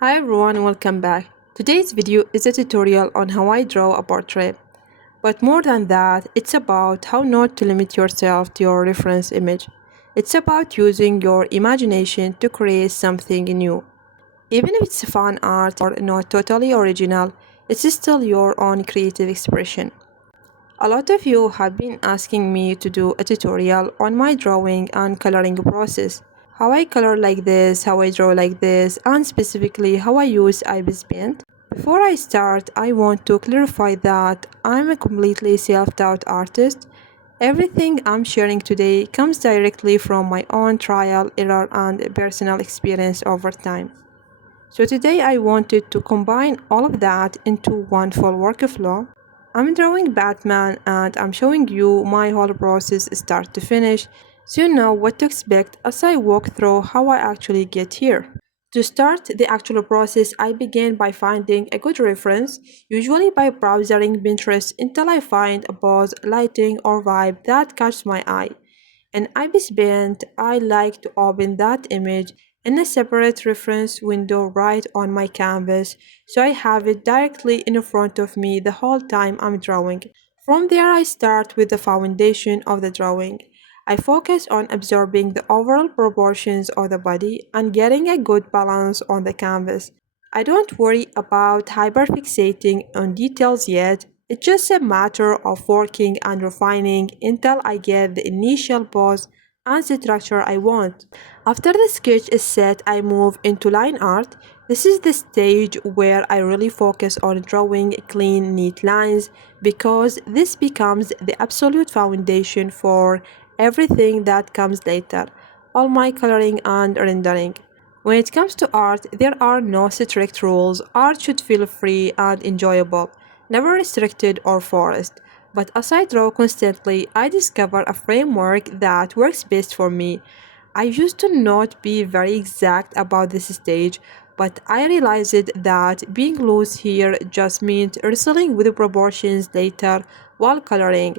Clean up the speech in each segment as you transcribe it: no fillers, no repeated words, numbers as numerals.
Hi everyone, welcome back. Today's video is a tutorial on how I draw a portrait. But more than that, it's about how not to limit yourself to your reference image. It's about using your imagination to create something new. Even if it's fan art or not totally original, it's still your own creative expression. A lot of you have been asking me to do a tutorial on my drawing and coloring process. How I color like this, how I draw like this, and specifically how I use ibispaint. Before I start, I want to clarify that I'm a completely self-taught artist. Everything I'm sharing today comes directly from my own trial, error, and personal experience over time. So today I wanted to combine all of that into one full workflow. I'm drawing Batman and I'm showing you my whole process start to finish so you know what to expect as I walk through how I actually get here. To start the actual process, I begin by finding a good reference, usually by browsing Pinterest until I find a pose, lighting, or vibe that catches my eye. In ibispaint, I like to open that image in a separate reference window right on my canvas so I have it directly in front of me the whole time I'm drawing. From there I start with the foundation of the drawing. I focus on absorbing the overall proportions of the body and getting a good balance on the canvas. I don't worry about hyperfixating on details yet. It's just a matter of working and refining until I get the initial pose and structure I want. After the sketch is set, I move into line art. This is the stage where I really focus on drawing clean, neat lines because this becomes the absolute foundation for everything that comes later, all my coloring and rendering. When it comes to art, there are no strict rules. Art should feel free and enjoyable, never restricted or forced. But as I draw constantly, I discover a framework that works best for me. I used to not be very exact about this stage, but I realized that being loose here just meant wrestling with the proportions later while coloring.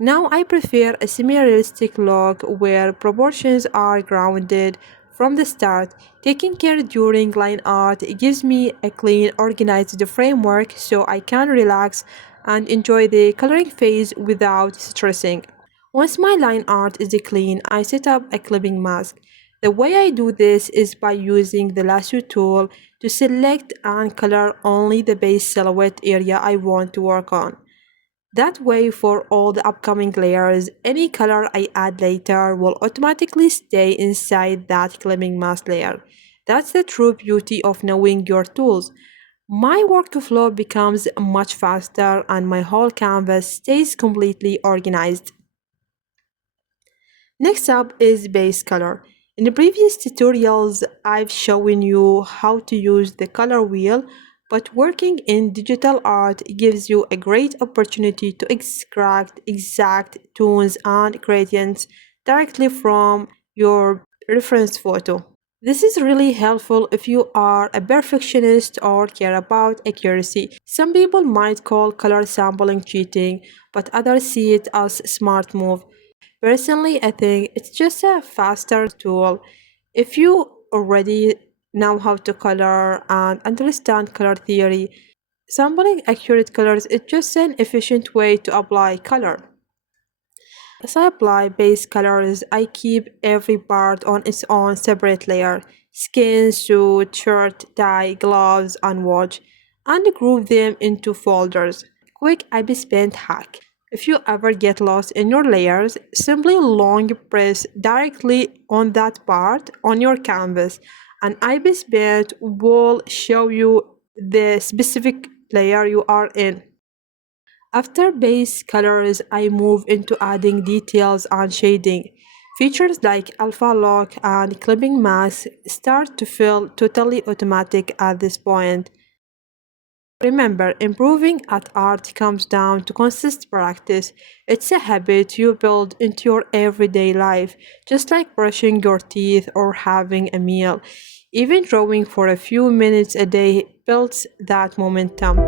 Now I prefer a semi-realistic look where proportions are grounded from the start. Taking care during line art gives me a clean, organized framework so I can relax and enjoy the coloring phase without stressing. Once my line art is clean, I set up a clipping mask. The way I do this is by using the lasso tool to select and color only the base silhouette area I want to work on. That way, for all the upcoming layers, any color I add later will automatically stay inside that clipping mask layer. That's the true beauty of knowing your tools. My workflow becomes much faster and my whole canvas stays completely organized. Next up is base color. In the previous tutorials, I've shown you how to use the color wheel, but working in digital art gives you a great opportunity to extract exact tones and gradients directly from your reference photo. This is really helpful if you are a perfectionist or care about accuracy. Some people might call color sampling cheating, but others see it as a smart move. Personally, I think it's just a faster tool. If you already know how to color and understand color theory, sampling accurate colors is just an efficient way to apply color. As I apply base colors, I keep every part on its own separate layer: skin, suit, shirt, tie, gloves, and watch, and group them into folders. Quick ibis paint hack. If you ever get lost in your layers, simply long press directly on that part on your canvas, and ibis paint will show you the specific layer you are in. After base colors, I move into adding details and shading. Features like alpha lock and clipping mask start to feel totally automatic at this point. Remember, improving at art comes down to consistent practice. It's a habit you build into your everyday life, just like brushing your teeth or having a meal. Even drawing for a few minutes a day builds that momentum.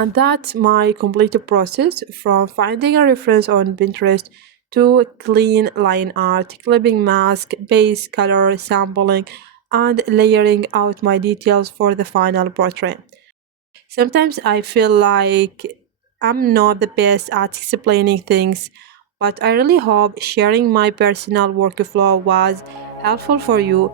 And that's my complete process from finding a reference on Pinterest to clean line art, clipping mask, base color, sampling, and layering out my details for the final portrait. Sometimes I feel like I'm not the best at explaining things, but I really hope sharing my personal workflow was helpful for you.